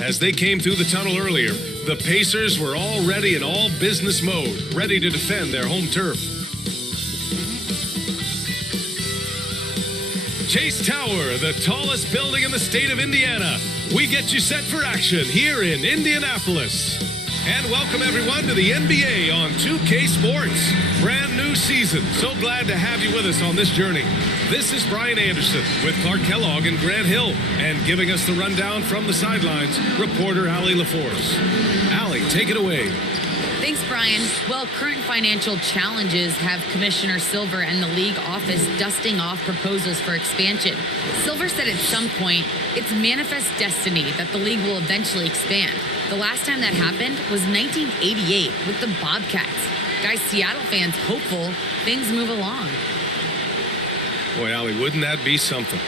As they came through the tunnel earlier, the Pacers were already in all business mode, ready to defend their home turf. Chase Tower, the tallest building in the state of Indiana. We get you set for action here in Indianapolis. And welcome everyone to the NBA on 2K Sports. Brand new season. So glad to have you with us on this journey. This is Brian Anderson with Clark Kellogg and Grant Hill. And giving us the rundown from the sidelines, reporter Allie LaForce. Allie, take it away. Thanks, Brian. Well, current financial challenges have Commissioner Silver and the league office dusting off proposals for expansion. Silver said at some point, it's manifest destiny that the league will eventually expand. The last time that happened was 1988 with the Bobcats. Guys, Seattle fans hopeful things move along. Boy, Allie, wouldn't that be something?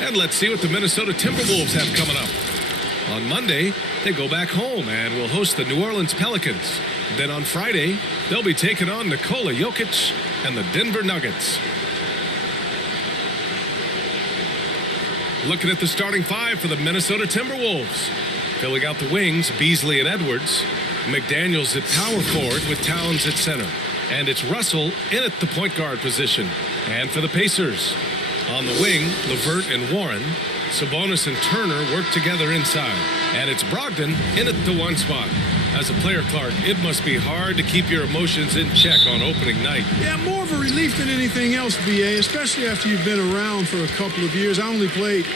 And let's see what the Minnesota Timberwolves have coming up. On Monday, they go back home and will host the New Orleans Pelicans. Then on Friday, they'll be taking on Nikola Jokic and the Denver Nuggets. Looking at the starting five for the Minnesota Timberwolves. Filling out the wings, Beasley and Edwards. McDaniels at power forward with Towns at center. And it's Russell in at the point guard position. And for the Pacers, on the wing, LeVert and Warren. Sabonis and Turner work together inside. And it's Brogdon in at the one spot. As a player, Clark, it must be hard to keep your emotions in check on opening night. Yeah, more of a relief than anything else, BA, especially after you've been around for a couple of years. I only played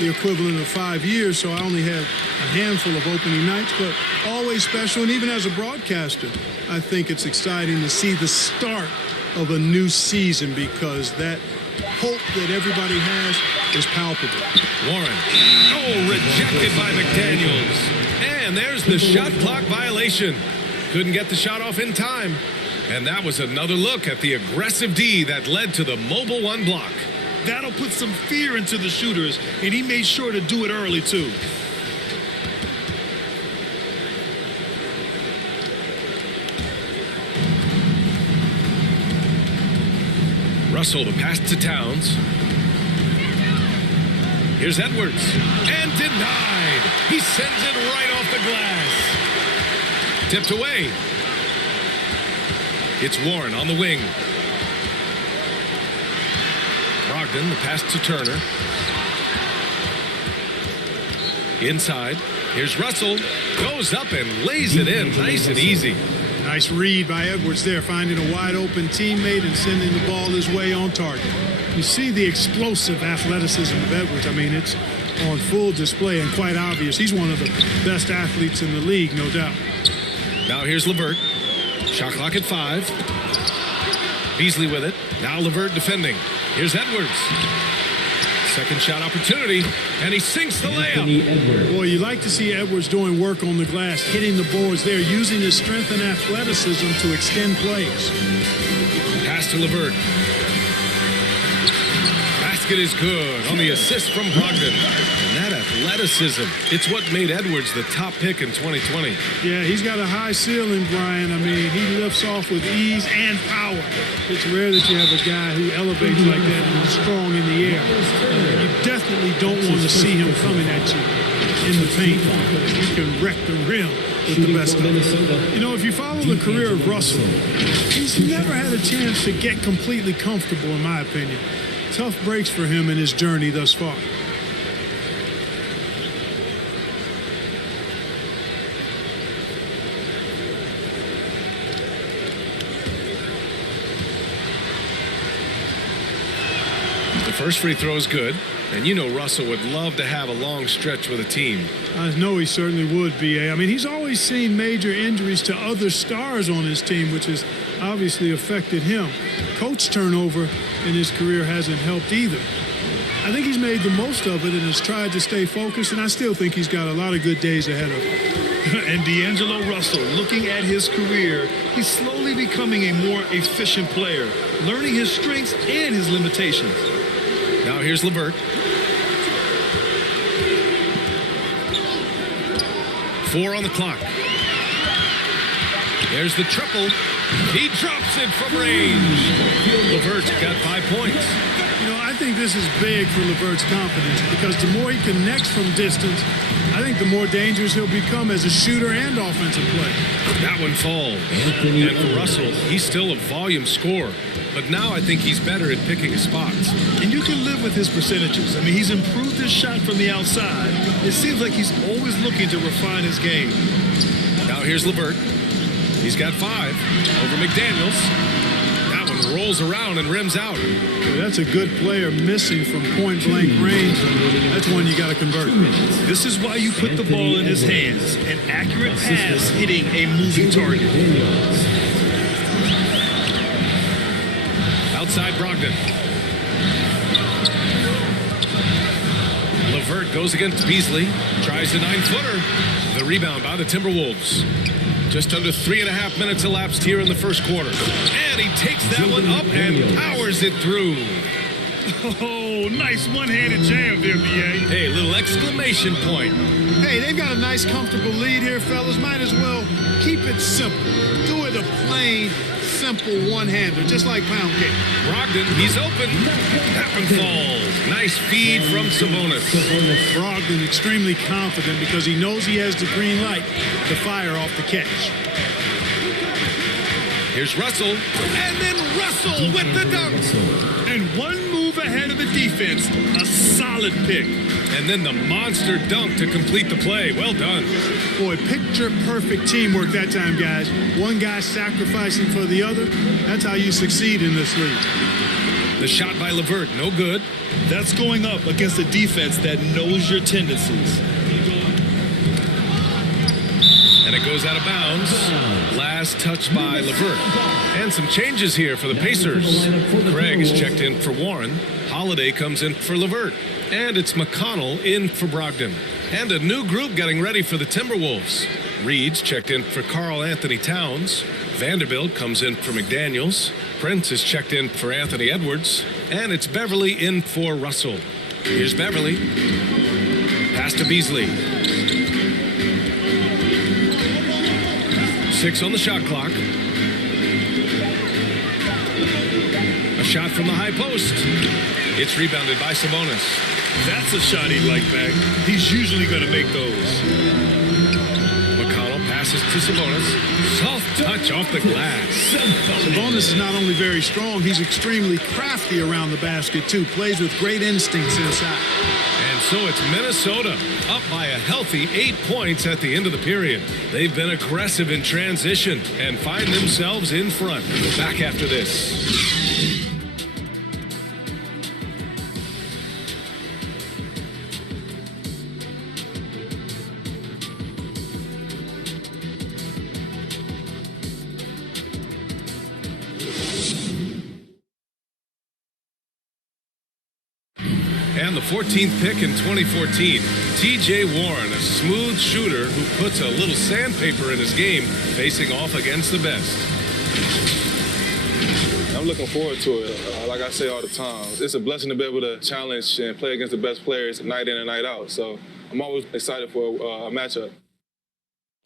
the equivalent of 5 years, so I only had a handful of opening nights, but always special. And even as a broadcaster, I think it's exciting to see the start of a new season because that hope that everybody has is palpable. Warren. Oh, rejected by McDaniels. And there's the shot clock violation. Couldn't get the shot off in time. And that was another look at the aggressive D that led to the mobile one block. That'll put some fear into the shooters, and he made sure to do it early, too. Russell, the pass to Towns. Here's Edwards. And denied. He sends it right off the glass. Tipped away. It's Warren on the wing. Brogdon, the pass to Turner. Inside. Here's Russell. Goes up and lays it in nice and easy. Nice read by Edwards there, finding a wide-open teammate and sending the ball his way on target. You see the explosive athleticism of Edwards. I mean, it's on full display and quite obvious. He's one of the best athletes in the league, no doubt. Now here's LeVert. Shot clock at 5. Beasley with it. Now LeVert defending. Here's Edwards. Second shot opportunity, and he sinks the layup. Boy, you like to see Edwards doing work on the glass, hitting the boards there, using his strength and athleticism to extend plays. Pass to LeVert. Basket is good on the assist from Brogdon. And that athleticism, it's what made Edwards the top pick in 2020. Yeah, he's got a high ceiling, Brian. I mean, he lifts off with ease and power. It's rare that you have a guy who elevates like that and is strong in the air. You definitely don't want to see him coming at you in the paint because he can wreck the rim with the best of them. You know, if you follow the career of Russell, he's never had a chance to get completely comfortable, in my opinion. Tough breaks for him in his journey thus far. The first free throw is good, and you know Russell would love to have a long stretch with a team. I know he certainly would, B.A. I mean, he's always seen major injuries to other stars on his team, which has obviously affected him. Coach turnover in his career hasn't helped either. I think he's made the most of it and has tried to stay focused, and I still think he's got a lot of good days ahead of him. And D'Angelo Russell, looking at his career, he's slowly becoming a more efficient player, learning his strengths and his limitations. Now here's LeVert. 4 on the clock. There's the triple. He drops it from range. LeVert's got 5 points. You know, I think this is big for LeVert's confidence because the more he connects from distance, I think the more dangerous he'll become as a shooter and offensive player. That one falls. And for Russell, he's still a volume scorer. But now I think he's better at picking his spots. And you can live with his percentages. I mean, he's improved his shot from the outside. It seems like he's always looking to refine his game. Now here's LeVert. He's got 5 over McDaniels. That one rolls around and rims out. Well, that's a good player missing from point-blank range. That's one you got to convert. This is why you put the ball in his hands. An accurate pass hitting a moving target. Outside Brogdon. LeVert goes against Beasley. Tries a 9-footer. The rebound by the Timberwolves. Just under 3.5 minutes elapsed here in the first quarter. And he takes that one up and powers it through. Oh, nice one-handed jam there, B.A. Hey, little exclamation point. Hey, they've got a nice, comfortable lead here, fellas. Might as well keep it simple. Do it a plain, simple one-hander, just like pound cake. Brogdon, he's open. That one falls. Nice feed from Sabonis. Brogdon extremely confident because he knows he has the green light to fire off the catch. Here's Russell. And then Russell with the dunk. And one move ahead of the defense. A solid pick. And then the monster dunk to complete the play. Well done. Boy, picture-perfect teamwork that time, guys. One guy sacrificing for the other. That's how you succeed in this league. The shot by LeVert, no good. That's going up against a defense that knows your tendencies. And it goes out of bounds. Last touch by LeVert. And some changes here for the Pacers. Craig is checked in for Warren. Holiday comes in for LeVert. And it's McConnell in for Brogdon. And a new group getting ready for the Timberwolves. Reed's checked in for Karl Anthony Towns. Vanderbilt comes in for McDaniels. Prince is checked in for Anthony Edwards. And it's Beverly in for Russell. Here's Beverly. Pass to Beasley. 6 on the shot clock. A shot from the high post. It's rebounded by Sabonis. That's a shot he'd like back. He's usually going to make those. McConnell passes to Sabonis. Soft touch off the glass. Sabonis is not only very strong, he's extremely crafty around the basket, too. Plays with great instincts inside. And so it's Minnesota up by a healthy 8 points at the end of the period. They've been aggressive in transition and find themselves in front. Back after this. And the 14th pick in 2014, T.J. Warren, a smooth shooter who puts a little sandpaper in his game, facing off against the best. I'm looking forward to it. Like I say all the time, it's a blessing to be able to challenge and play against the best players night in and night out. So I'm always excited for a matchup.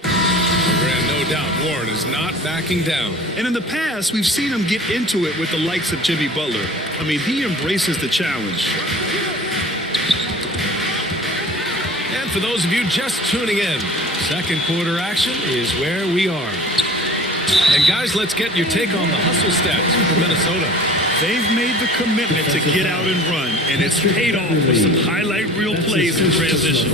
And no doubt, Warren is not backing down. And in the past, we've seen him get into it with the likes of Jimmy Butler. I mean, he embraces the challenge. And for those of you just tuning in, second quarter action is where we are. And guys, let's get your take on the hustle stats for Minnesota. They've made the commitment to get out and run, and it's paid off with some highlight reel plays in transition.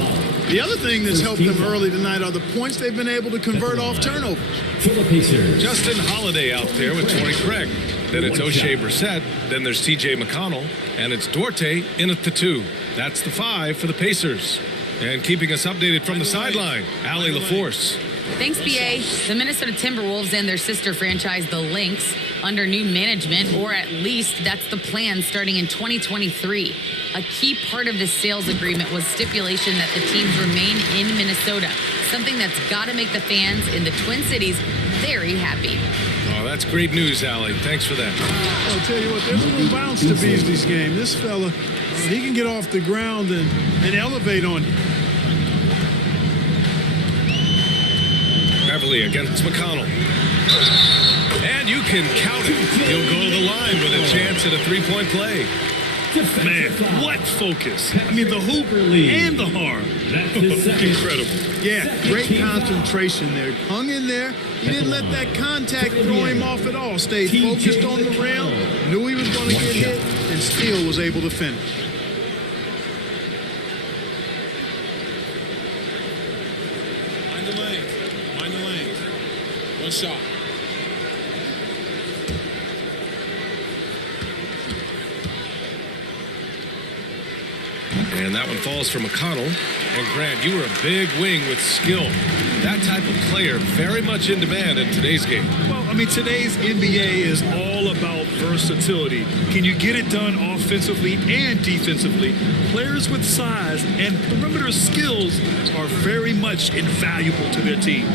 The other thing that's helped them early tonight are the points they've been able to convert off turnovers. For the Pacers, Justin Holiday out there with Torrey Craig. Then it's O'Shea Brissett. Then there's T.J. McConnell. And it's Duarte in at the 2. That's the 5 for the Pacers. And keeping us updated from the sideline, Allie LaForce. Thanks, BA. The Minnesota Timberwolves and their sister franchise, the Lynx, under new management, or at least that's the plan starting in 2023. A key part of this sales agreement was stipulation that the teams remain in Minnesota, something that's got to make the fans in the Twin Cities very happy. Oh, that's great news, Allie. Thanks for that. I'll tell you what, there's a little bounce to Beasley's game. This fella, he can get off the ground and elevate on you. Beverly against McConnell. And you can count it. He'll go to the line with a chance at a three-point play. Man, what focus. I mean, the hoop and the harm. Incredible. Yeah, great concentration there. Hung in there. He didn't let that contact throw him off at all. Stayed focused on the rim, knew he was going to get hit, and still was able to finish. Mind the lane. Mind the lane. One shot. And that one falls for McConnell. And Grant, you were a big wing with skill. That type of player very much in demand in today's game. Well, I mean, today's NBA is all about versatility. Can you get it done offensively and defensively? Players with size and perimeter skills are very much invaluable to their team.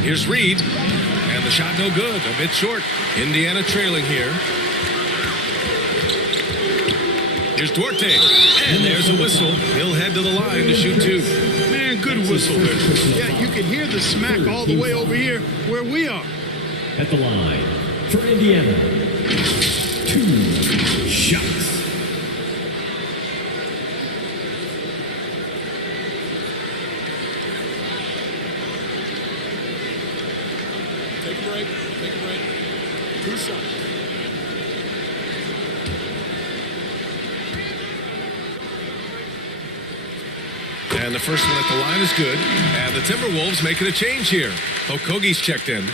Here's Reed. And the shot no good. A bit short. Indiana trailing here. Here's Duarte, and there's a whistle. He'll head to the line to shoot two. Man, good whistle there. Yeah, you can hear the smack all the way over here where we are. At the line for Indiana, 2 shots. Take a break. Take a break. 2 shots. And the first one at the line is good. And the Timberwolves making a change here. Okogie's checked in.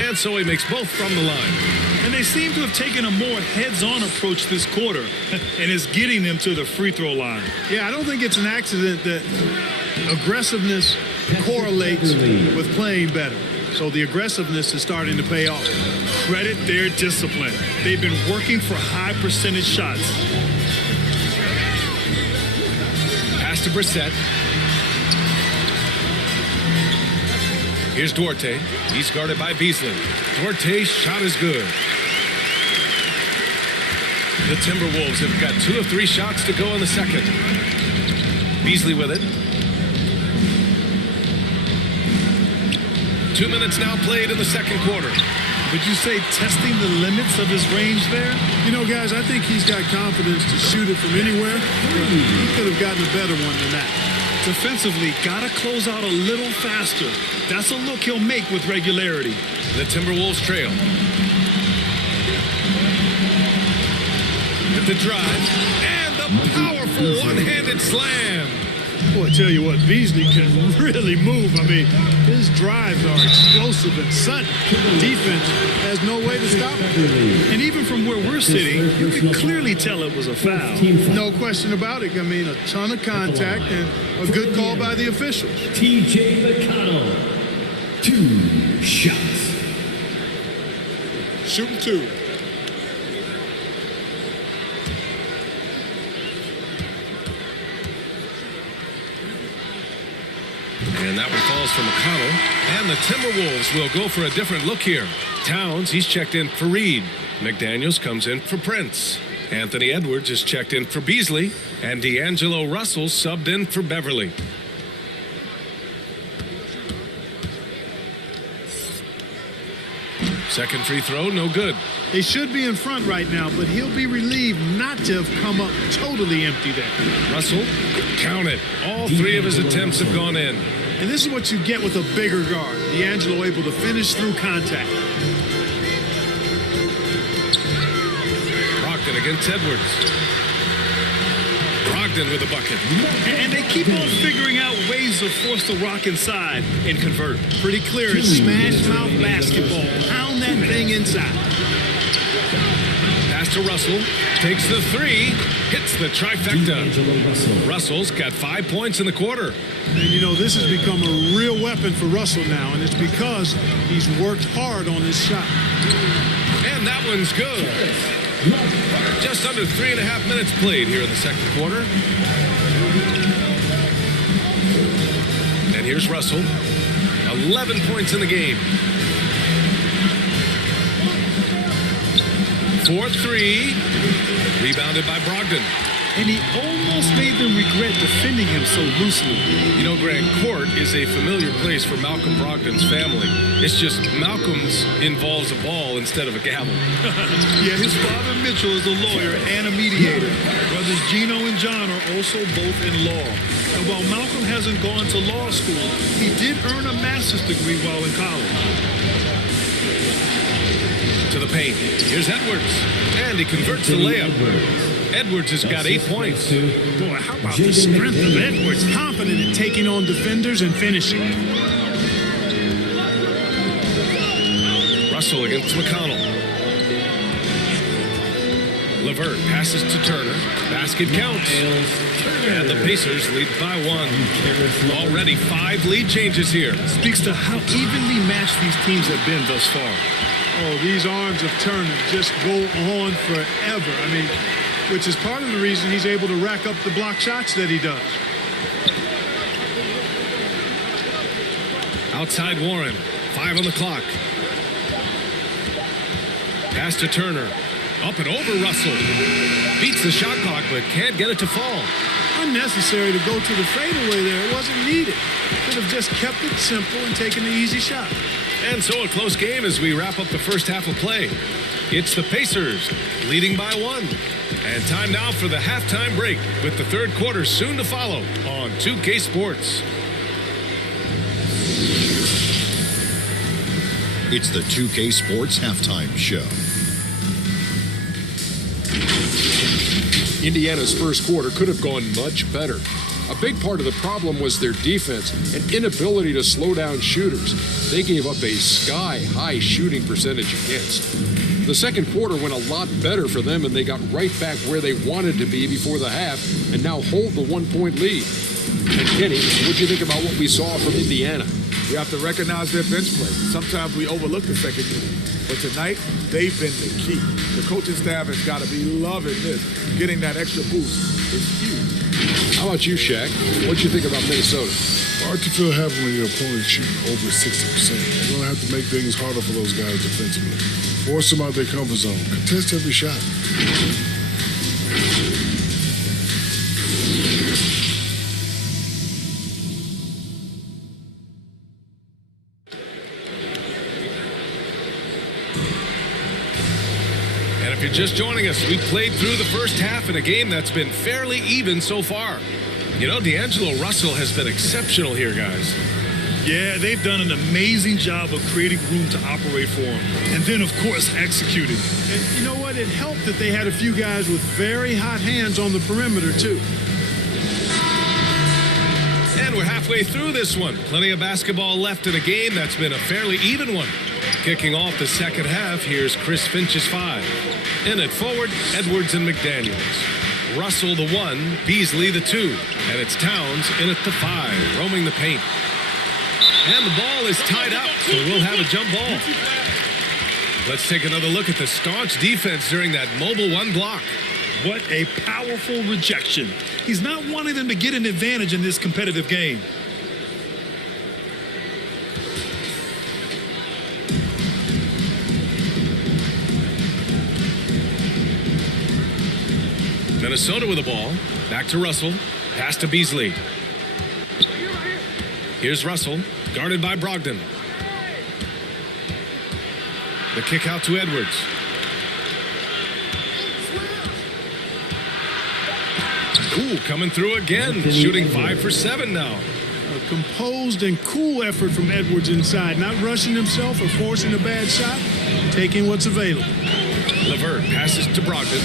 And so he makes both from the line. And they seem to have taken a more heads-on approach this quarter and is getting them to the free throw line. Yeah, I don't think it's an accident that aggressiveness correlates with playing better. So the aggressiveness is starting to pay off. Credit their discipline. They've been working for high percentage shots. Pass to Brissett. Here's Duarte. He's guarded by Beasley. Duarte's shot is good. The Timberwolves have got 2 of 3 shots to go in the second. Beasley with it. 2 minutes now played in the second quarter. Would you say testing the limits of his range there? You know, guys, I think he's got confidence to shoot it from anywhere. But he could have gotten a better one than that. Defensively, gotta close out a little faster. That's a look he'll make with regularity. The Timberwolves trail. With the drive. And the powerful one-handed slam. Boy, I tell you what, Beasley can really move. I mean, his drives are explosive and sudden. Defense has no way to stop him. And even from where we're sitting, you can clearly tell it was a foul. No question about it. I mean, a ton of contact and a good call by the officials. TJ McConnell, 2 shots. Shooting 2. And that one falls for McConnell. And the Timberwolves will go for a different look here. Towns, he's checked in for Reed. McDaniels comes in for Prince. Anthony Edwards is checked in for Beasley. And D'Angelo Russell subbed in for Beverly. Second free throw, no good. They should be in front right now, but he'll be relieved not to have come up totally empty there. Russell, count it. All 3 of his attempts have gone in. And this is what you get with a bigger guard. D'Angelo able to finish through contact. Brogdon against Edwards. Brogdon with a bucket. And they keep on figuring out ways to force the Rock inside and convert. Pretty clear. It's smash mouth basketball. Pound that thing inside. Pass to Russell. Takes the 3. Hits the trifecta. Russell's got 5 points in the quarter. And, you know, this has become a real weapon for Russell now, and it's because he's worked hard on his shot. And that one's good. Just under 3.5 minutes played here in the second quarter. And here's Russell. 11 points in the game. for three. Rebounded by Brogdon. And he almost made them regret defending him so loosely. You know, Grant, court is a familiar place for Malcolm Brogdon's family. It's just Malcolm's involves a ball instead of a gavel. Yeah, his father Mitchell is a lawyer and a mediator. Brothers Gino and John are also both in law. And while Malcolm hasn't gone to law school, he did earn a master's degree while in college. To the paint. Here's Edwards. And he converts the layup. Edwards has got 8 points. Boy, how about the strength of Edwards? Confident in taking on defenders and finishing. Russell against McConnell. LeVert passes to Turner. Basket counts. And the Pacers lead by 1. Already 5 lead changes here. Speaks to how evenly matched these teams have been thus far. Oh, these arms of Turner just go on forever. I mean, which is part of the reason he's able to rack up the block shots that he does. Outside Warren. 5 on the clock. Pass to Turner. Up and over Russell. Beats the shot clock, but can't get it to fall. Unnecessary to go to the fadeaway there. It wasn't needed. Could have just kept it simple and taken the easy shot. And so a close game as we wrap up the first half of play. It's the Pacers leading by 1. And time now for the halftime break with the third quarter soon to follow on 2K Sports. It's the 2K Sports Halftime Show. Indiana's first quarter could have gone much better. A big part of the problem was their defense and inability to slow down shooters. They gave up a sky-high shooting percentage against. The second quarter went a lot better for them, and they got right back where they wanted to be before the half and now hold the 1-point lead. And Kenny, what do you think about what we saw from Indiana? We have to recognize their bench play. Sometimes we overlook the second unit. But tonight, they've been the key. The coaching staff has got to be loving this. Getting that extra boost is huge. How about you, Shaq? What do you think about Minnesota? Hard to feel happy when your opponents shoot over 60%. You're going to have to make things harder for those guys defensively. Force them out their comfort zone. Contest every shot. If you're just joining us, we played through the first half in a game that's been fairly even so far. You know, D'Angelo Russell has been exceptional here, guys. Yeah, they've done an amazing job of creating room to operate for him. And then, of course, executing. And you know what? It helped that they had a few guys with very hot hands on the perimeter, too. And we're halfway through this one. Plenty of basketball left in a game that's been a fairly even one. Kicking off the second half, here's Chris Finch's 5. In at forward, Edwards and McDaniels. Russell the 1, Beasley the 2. And it's Towns in at the 5, roaming the paint. And the ball is tied up, so we'll have a jump ball. Let's take another look at the staunch defense during that mobile 1 block. What a powerful rejection. He's not wanting them to get an advantage in this competitive game. Minnesota with the ball. Back to Russell. Pass to Beasley. Here's Russell, guarded by Brogdon. The kick out to Edwards. Ooh, coming through again. Shooting 5 for 7 now. A composed and cool effort from Edwards inside. Not rushing himself or forcing a bad shot. Taking what's available. LeVert passes to Brogdon.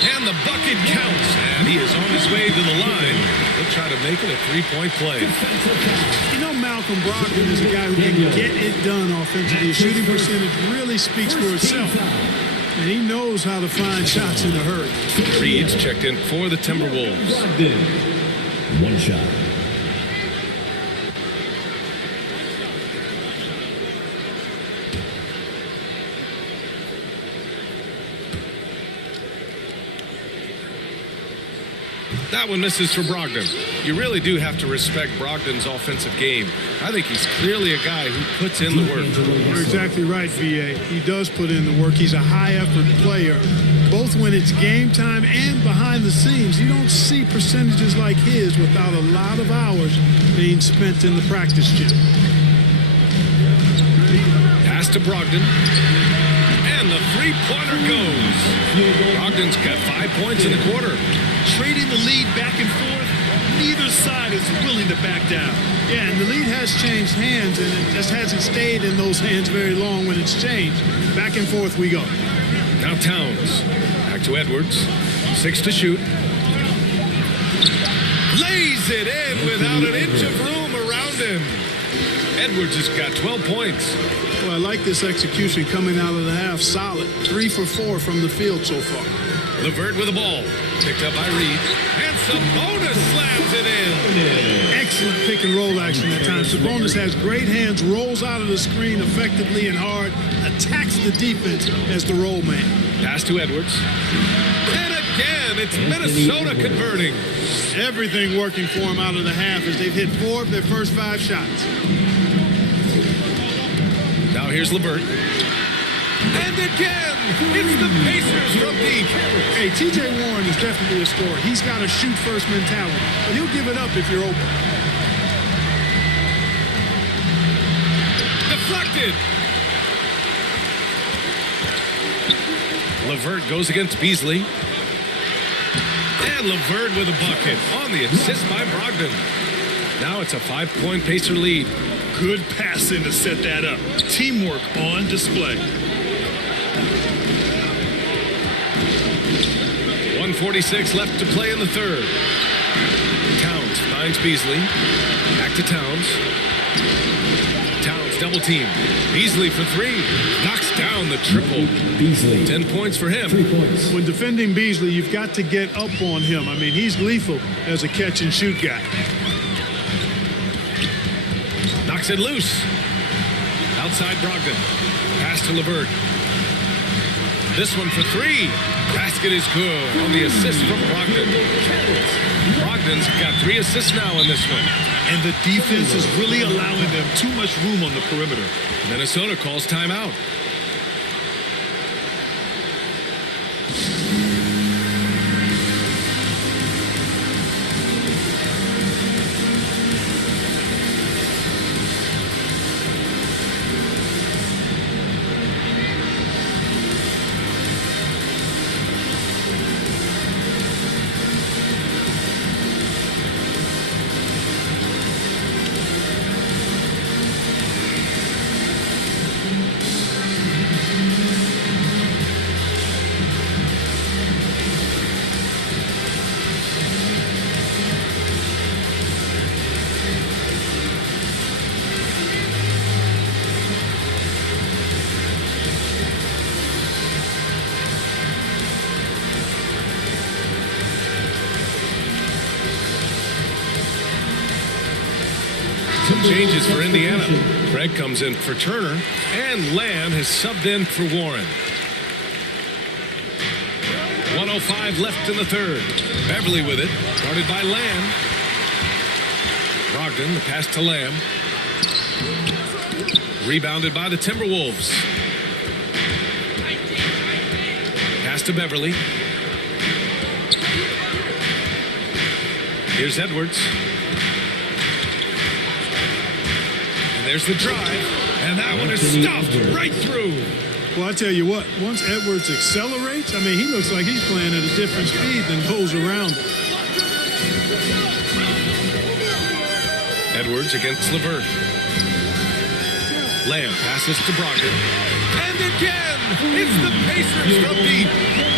And the bucket counts. And he is on his way to the line. He'll try to make it a 3-point play. You know, Malcolm Brogdon is a guy who can get it done offensively. His shooting percentage really speaks for itself. And he knows how to find shots in a hurry. Reed's checked in for the Timberwolves. One shot. That one misses for Brogdon. You really do have to respect Brogdon's offensive game. I think he's clearly a guy who puts in the work. You're exactly right, VA. He does put in the work. He's a high-effort player, both when it's game time and behind the scenes. You don't see percentages like his without a lot of hours being spent in the practice gym. Pass to Brogdon. And the three-pointer goes. Brogdon's got 5 points in the quarter. Trading the lead back and forth, neither side is willing to back down. Yeah, and the lead has changed hands, and it just hasn't stayed in those hands very long when it's changed. Back and forth we go. Now Towns. Back to Edwards. 6 to shoot. Lays it in without an inch of room around him. Edwards has got 12 points. Well, I like this execution coming out of the half. Solid. 3 for 4 from the field so far. LeVert with the ball. Picked up by Reed. And Sabonis slams it in. Excellent pick and roll action at times. Sabonis has great hands, rolls out of the screen effectively and hard, attacks the defense as the roll man. Pass to Edwards. And again, it's Minnesota converting. Everything working for him out of the half as they've hit 4 of their first 5 shots. Now here's LeVert. And again, it's the Pacers from deep. Hey, TJ Warren is definitely a scorer. He's got a shoot-first mentality, but he'll give it up if you're open. Deflected. LeVert goes against Beasley. And LeVert with a bucket on the assist by Brogdon. Now it's a 5-point Pacer lead. Good passing to set that up. Teamwork on display. 1:46 left to play in the third. Towns finds Beasley. Back to Towns. Towns double team. Beasley for 3. Knocks down the triple. Beasley. 10 points for him. 3 points. When defending Beasley, you've got to get up on him. I mean, he's lethal as a catch-and-shoot guy. Knocks it loose. Outside Brogdon. Pass to LeVert. This one for 3. Basket is good on the assist from Brogdon. Brogdon's got 3 assists now in this one. And the defense is really allowing them too much room on the perimeter. Minnesota calls timeout. Some changes for Indiana. Craig comes in for Turner, and Lamb has subbed in for Warren. 1:05 left in the third. Beverly with it, guarded by Lamb. Brogdon, the pass to Lamb. Rebounded by the Timberwolves. Pass to Beverly. Here's Edwards. There's the drive, and that one is stuffed right through. Well, I tell you what, once Edwards accelerates, I mean, he looks like he's playing at a different speed than those around him. Edwards against LeVert. Lamb passes to Brogdon. And again, it's the Pacers from deep.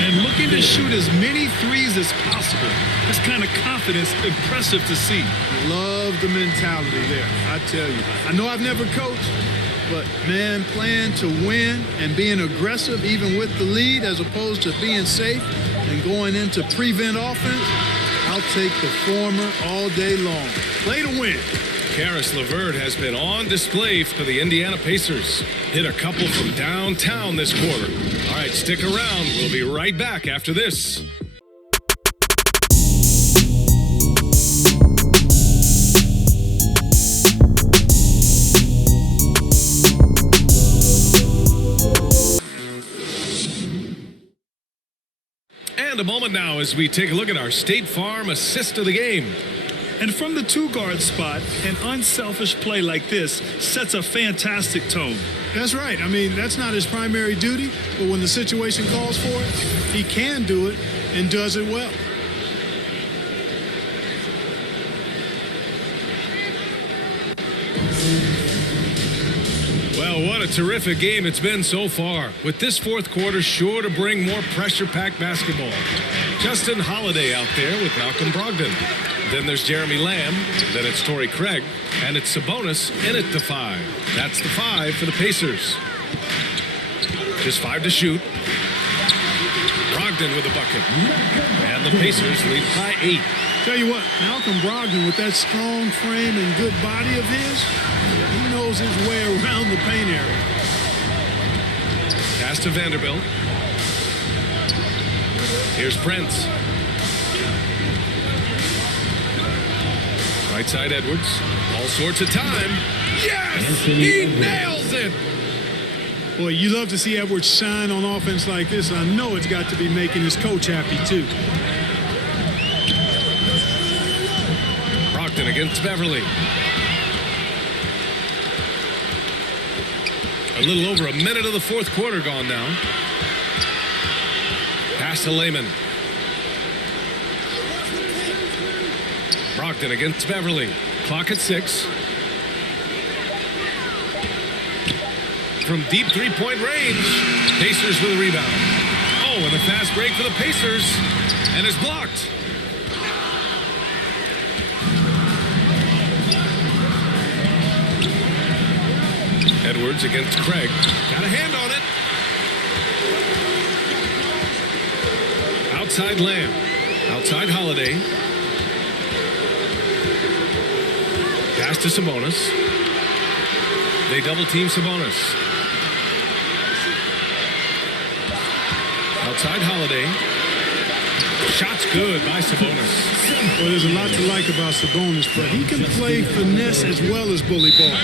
And looking to shoot as many threes as possible. This kind of confidence, impressive to see. Love the mentality there, I tell you. I know I've never coached, but man, playing to win and being aggressive even with the lead as opposed to being safe and going into prevent offense, I'll take the former all day long. Play to win. Caris LeVert has been on display for the Indiana Pacers. Hit a couple from downtown this quarter. All right, stick around. We'll be right back after this. And a moment now as we take a look at our State Farm assist of the game. And from the two-guard spot, an unselfish play like this sets a fantastic tone. That's right. I mean, that's not his primary duty, but when the situation calls for it, he can do it and does it well. Well, what a terrific game it's been so far, with this fourth quarter sure to bring more pressure-packed basketball. Justin Holiday out there with Malcolm Brogdon. Then there's Jeremy Lamb, then it's Torrey Craig, and it's Sabonis in at the 5. That's the 5 for the Pacers. Just 5 to shoot. Brogdon with a bucket. And the Pacers lead by 8. Tell you what, Malcolm Brogdon, with that strong frame and good body of his, he knows his way around the paint area. Pass to Vanderbilt. Here's Prince. Right side Edwards. All sorts of time. Yes! He nails it! Boy, you love to see Edwards shine on offense like this. I know it's got to be making his coach happy, too. Brogdon against Beverly. A little over a minute of the fourth quarter gone now. Pass to Layman. Brogdon against Beverly. Clock at 6. From deep three-point range. Pacers with a rebound. Oh, and a fast break for the Pacers. And it's blocked. Edwards against Craig. Got a hand on it. Outside Lamb. Outside Holiday. Pass to Sabonis. They double-team Sabonis. Outside Holiday. Shot's good by Sabonis. Well, there's a lot to like about Sabonis, but he can play finesse as well as bully ball.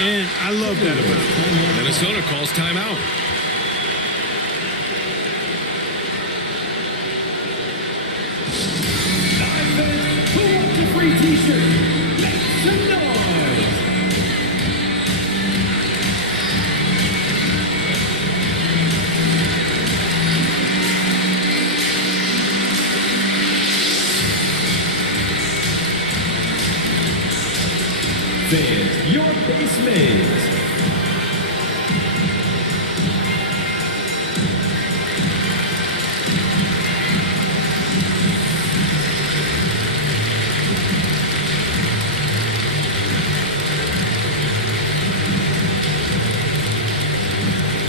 And I love that about him. Minnesota calls timeout. Who wants a free t-shirt? Make some noise! Fans, your base mates.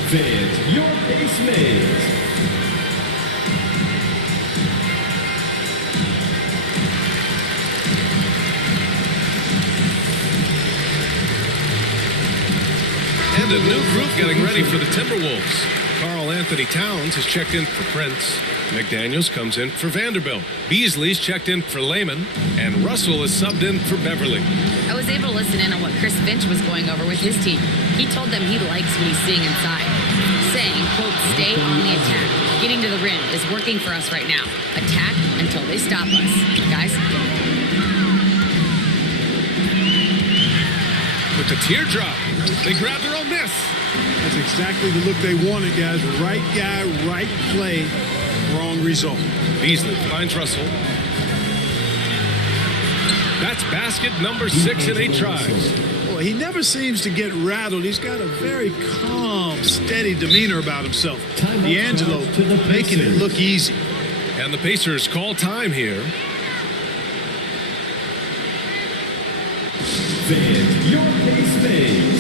Fans, your base mates. And a new group getting ready for the Timberwolves. Karl Anthony Towns has checked in for Prince. McDaniels comes in for Vanderbilt. Beasley's checked in for Layman. And Russell is subbed in for Beverly. I was able to listen in on what Chris Finch was going over with his team. He told them he likes what he's seeing inside, saying, quote, stay on the attack. Getting to the rim is working for us right now. Attack until they stop us. Guys? With the teardrop, they grab their own miss. That's exactly the look they wanted, guys. Right guy, right play, wrong result. Beasley finds Russell. That's basket number 6 in 8 tries. Well, he never seems to get rattled. He's got a very calm, steady demeanor about himself. D'Angelo making it look easy. And the Pacers call time here. Fans, your base mates.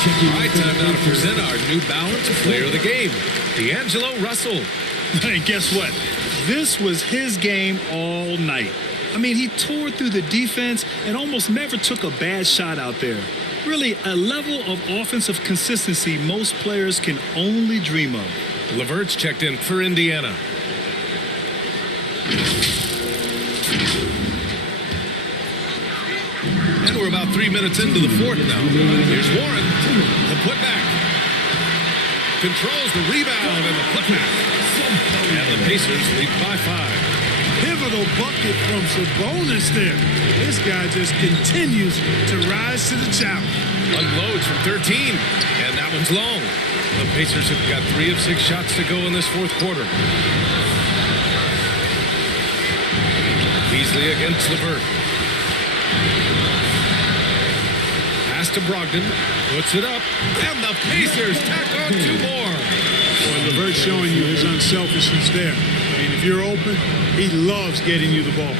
All right, time now to present our New Balance Player of the Game, D'Angelo Russell. Hey, guess what? This was his game all night. I mean, he tore through the defense and almost never took a bad shot out there. Really, a level of offensive consistency most players can only dream of. LeVert's checked in for Indiana. And we're about 3 minutes into the fourth now. Here's Warren. The putback. Controls the rebound and the putback. And the Pacers lead by 5. Pivotal bucket from Sabonis there. This guy just continues to rise to the challenge. Unloads from 13. And that one's long. The Pacers have got 3 of 6 shots to go in this fourth quarter. Beasley against LeVert. Pass to Brogdon. Puts it up. And the Pacers tack on 2 more. Boy, LeVert showing you his unselfishness there. I mean, if you're open, he loves getting you the ball.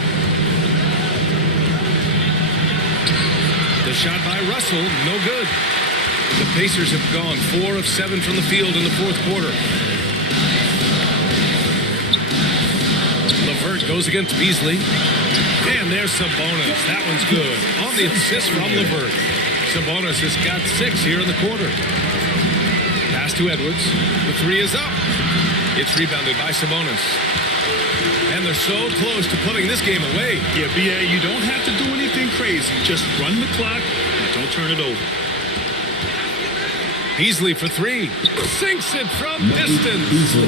The shot by Russell, no good. The Pacers have gone 4 of 7 from the field in the fourth quarter. LeVert goes against Beasley. And there's Sabonis. That one's good. On the assist from LeVert. Sabonis has got 6 here in the quarter. Pass to Edwards. The 3 is up. It's rebounded by Sabonis. And they're so close to putting this game away. Yeah, B.A., you don't have to do anything crazy. Just run the clock and don't turn it over. Beasley for 3. Sinks it from distance. So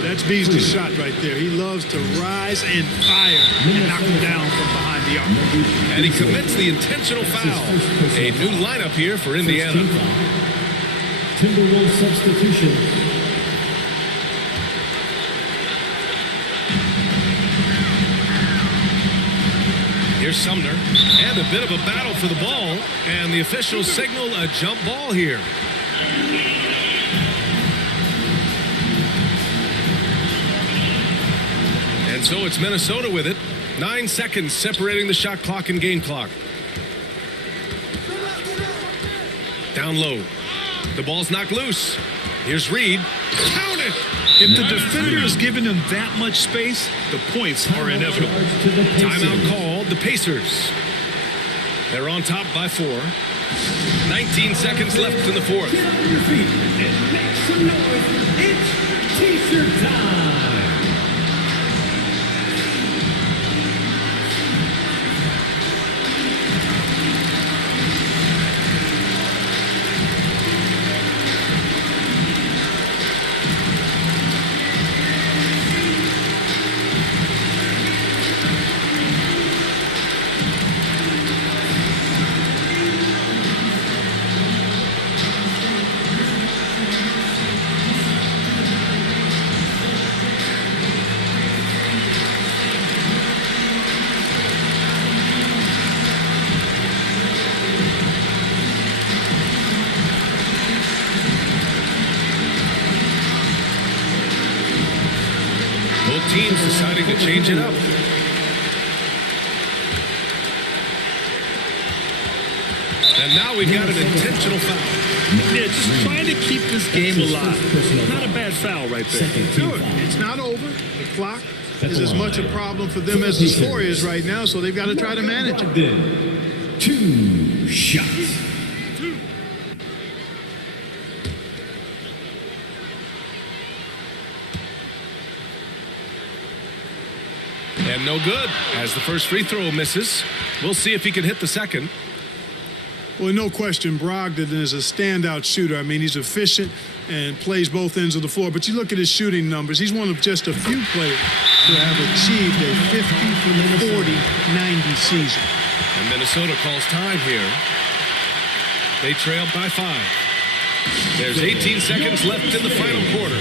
that's Beasley's shot right there. He loves to rise and fire and knock him down from behind the arc. And he commits the intentional foul. A new lineup here for Indiana. Timberwolves substitution. Here's Sumner. And a bit of a battle for the ball. And the officials signal a jump ball here. And so it's Minnesota with it. 9 seconds separating the shot clock and game clock. Down low. The ball's knocked loose. Here's Reed. Count it! If the defender is giving him that much space, the points are inevitable. Timeout called. The Pacers. They're on top by 4. 19 seconds left in the fourth. Get on your feet and make some noise. It's T-shirt time. Teams deciding to change it up. And now we've got an intentional foul. Yeah, just trying to keep this game alive. Not a bad foul right there. Sure, it's not over. The clock is as much a problem for them as the score is right now, so they've got to try to manage it. 2 shots. And no good, as the first free throw misses. We'll see if he can hit the second. Well, no question, Brogdon is a standout shooter. I mean, he's efficient and plays both ends of the floor. But you look at his shooting numbers, he's one of just a few players to have achieved a 50-40-90 season. And Minnesota calls time here. They trail by 5. There's 18 seconds left in the final quarter.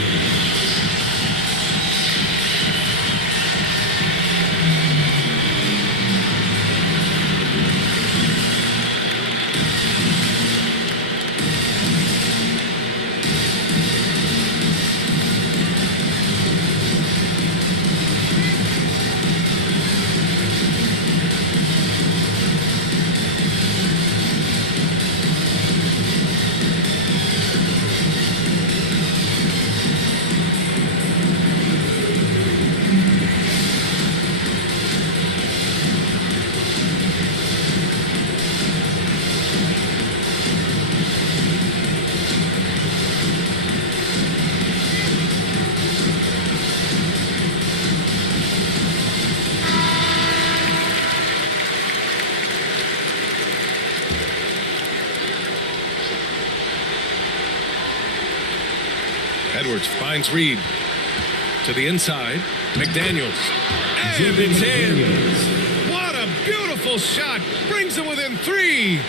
Edwards finds Reed. To the inside, McDaniels. And it's in. What a beautiful shot. Brings them within 3.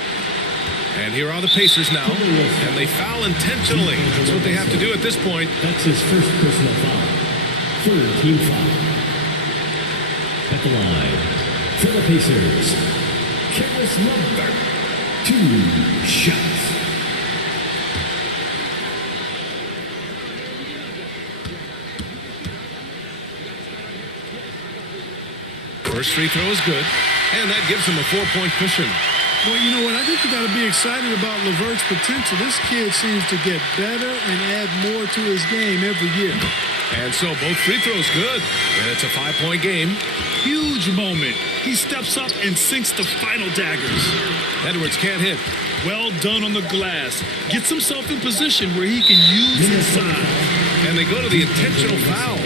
And here are the Pacers now. And they foul intentionally. That's what they have to do at this point. That's his first personal foul. Third team foul. At the line, for the Pacers, Caris LeVert. 2 shots. First free throw is good, and that gives him a 4-point cushion. Well, you know what? I think you got to be excited about LeVert's potential. This kid seems to get better and add more to his game every year. And so both free throws good, and it's a 5-point game. Huge moment. He steps up and sinks the final daggers. Edwards can't hit. Well done on the glass. Gets himself in position where he can use his size. And they go to the intentional foul.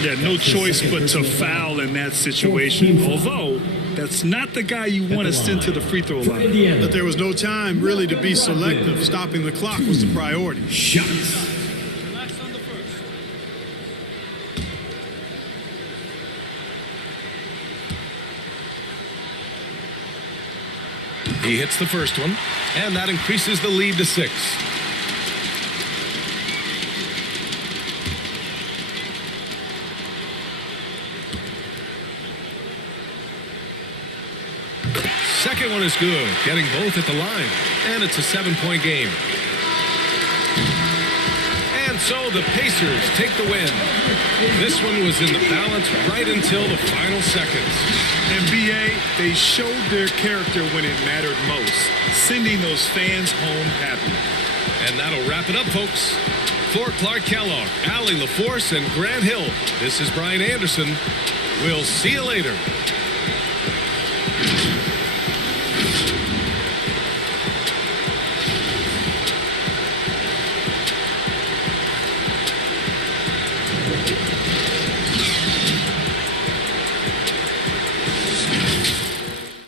Yeah, no choice but to foul in that situation. Although, that's not the guy you want to send to the free throw line. But there was no time really to be selective. Stopping the clock was the priority. Shots. He hits the first one, and that increases the lead to 6. Second one is good, getting both at the line, and it's a 7-point game. And so the Pacers take the win. This one was in the balance right until the final seconds. NBA, they showed their character when it mattered most, sending those fans home happy. And that'll wrap it up, folks. For Clark Kellogg, Allie LaForce, and Grant Hill, this is Brian Anderson. We'll see you later.